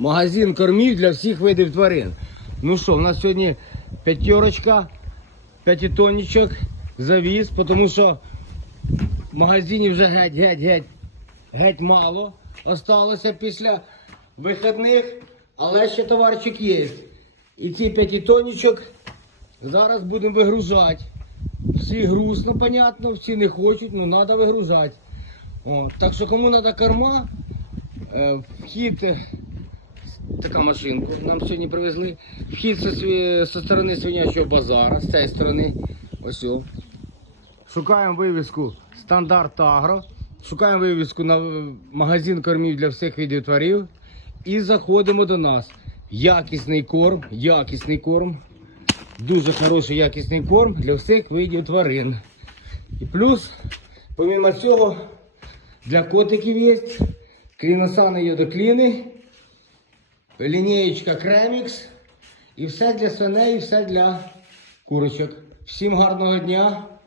Магазин кормів для всіх видів тварин. Ну що, у нас сьогодні п'ятерочка, п'ятитонничок, завіз, тому що в магазині вже геть, геть, мало осталося після вихідних, але ще товарчик є. І ці п'ятитонничок зараз будемо вигружати. Всі грустно, понятно, всі не хочуть, ну треба вигружати. О, так що кому треба корма, е, вхід, така машинку нам сьогодні привезли. Вхід зі, сторони свинячого базара, з цієї сторони. Ось. о. Шукаємо вивіску Стандарт Агро. Шукаємо вивіску на магазин кормів для всіх видів тварів. І заходимо до нас. Якісний корм, якісний корм. Дуже хороший якісний корм для всіх видів тварин. І плюс, помимо цього, для котиків є кліносани йодокліни, лінієчка Кремікс. І все для свиней, і все для курочок. Всім гарного дня!